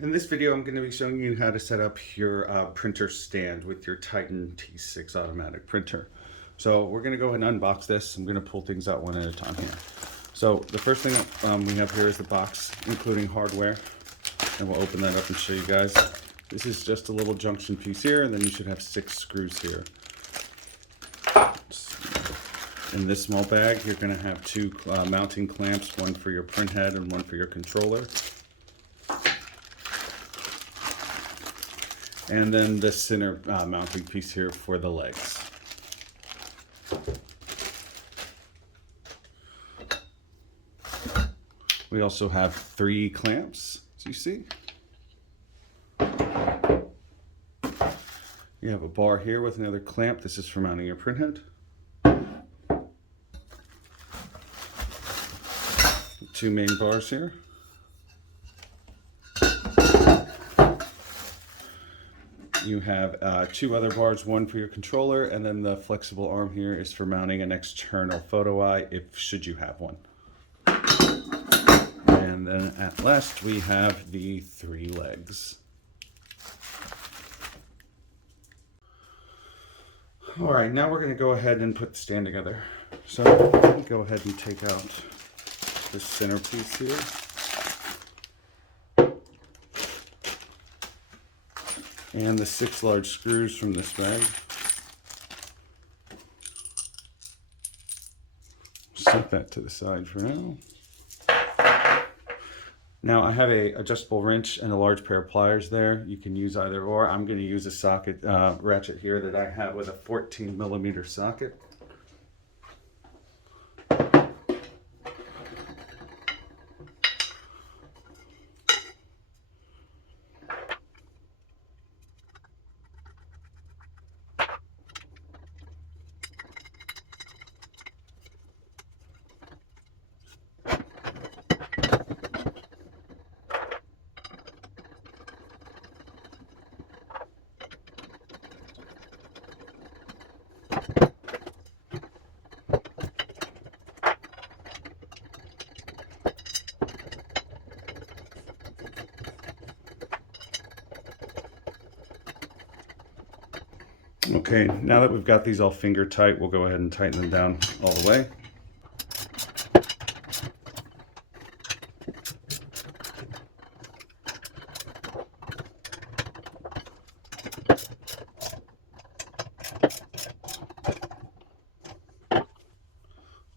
In this video, I'm going to be showing you how to set up your printer stand with your Titan T6 Automatic printer. So we're going to go ahead and unbox this. I'm going to pull things out one at a time here. So the first thing we have here is the box, including hardware. And we'll open that up and show you guys. This is just a little junction piece here, and then you should have 6 screws here. In this small bag, you're going to have 2 mounting clamps, one for your print head and one for your controller. And then the center mounting piece here for the legs. We also have 3 clamps, as you see. You have a bar here with another clamp. This is for mounting your print head. 2 main bars here. You have 2 other bars, one for your controller, and then the flexible arm here is for mounting an external photo eye, should you have one. And then at last we have the 3 legs. All right, now we're going to go ahead and put the stand together. So go ahead and take out the center piece here. And the 6 large screws from this bag. Set that to the side for now. Now I have a adjustable wrench and a large pair of pliers there. You can use either or. I'm going to use a socket ratchet here that I have with a 14mm socket. Okay, now that we've got these all finger tight, we'll go ahead and tighten them down all the way.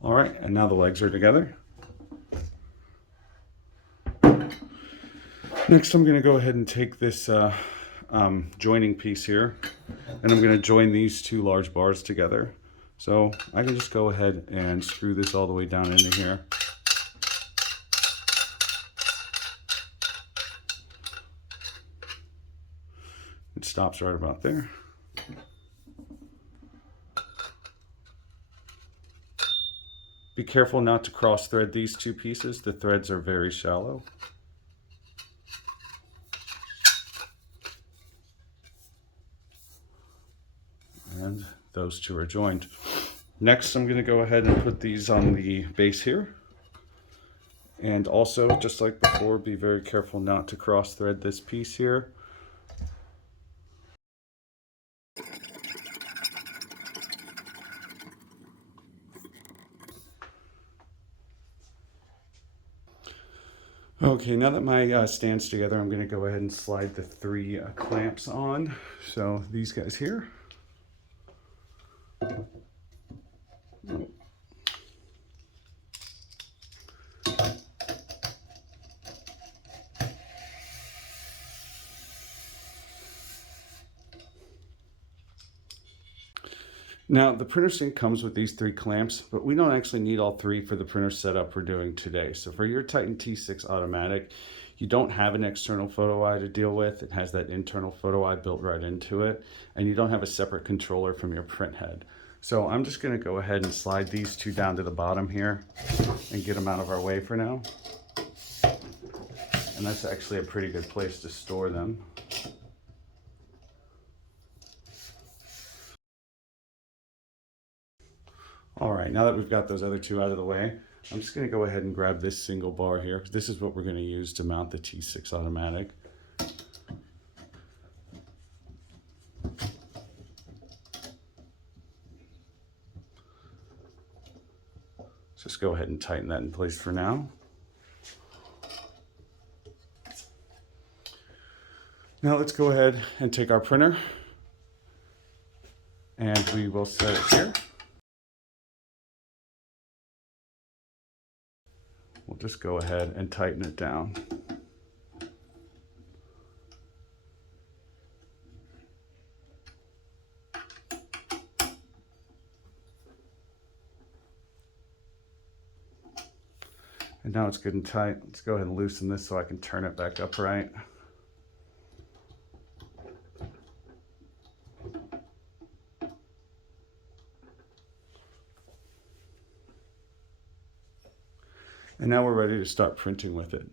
All right, and now the legs are together. Next, I'm going to go ahead and take this joining piece here, and I'm going to join these 2 large bars together. So I can just go ahead and screw this all the way down into here. It stops right about there. Be careful not to cross thread these 2 pieces. The threads are very shallow. And those 2 are joined. Next, I'm going to go ahead and put these on the base here. And also, just like before, be very careful not to cross thread this piece here. Okay, now that my stand's together, I'm going to go ahead and slide the 3 clamps on. So these guys here. Now, the printer stand comes with these 3 clamps, but we don't actually need all 3 for the printer setup we're doing today. So for your Titan T6 Automatic, you don't have an external photo eye to deal with. It has that internal photo eye built right into it, and you don't have a separate controller from your print head. So I'm just going to go ahead and slide these 2 down to the bottom here and get them out of our way for now. And that's actually a pretty good place to store them. All right, now that we've got those other 2 out of the way, I'm just going to go ahead and grab this single bar here. This is what we're going to use to mount the T6 Automatic. go ahead and tighten that in place for now. Now let's go ahead and take our printer and we will set it here. We'll just go ahead and tighten it down. And now it's good and tight. Let's go ahead and loosen this so I can turn it back upright. And now we're ready to start printing with it.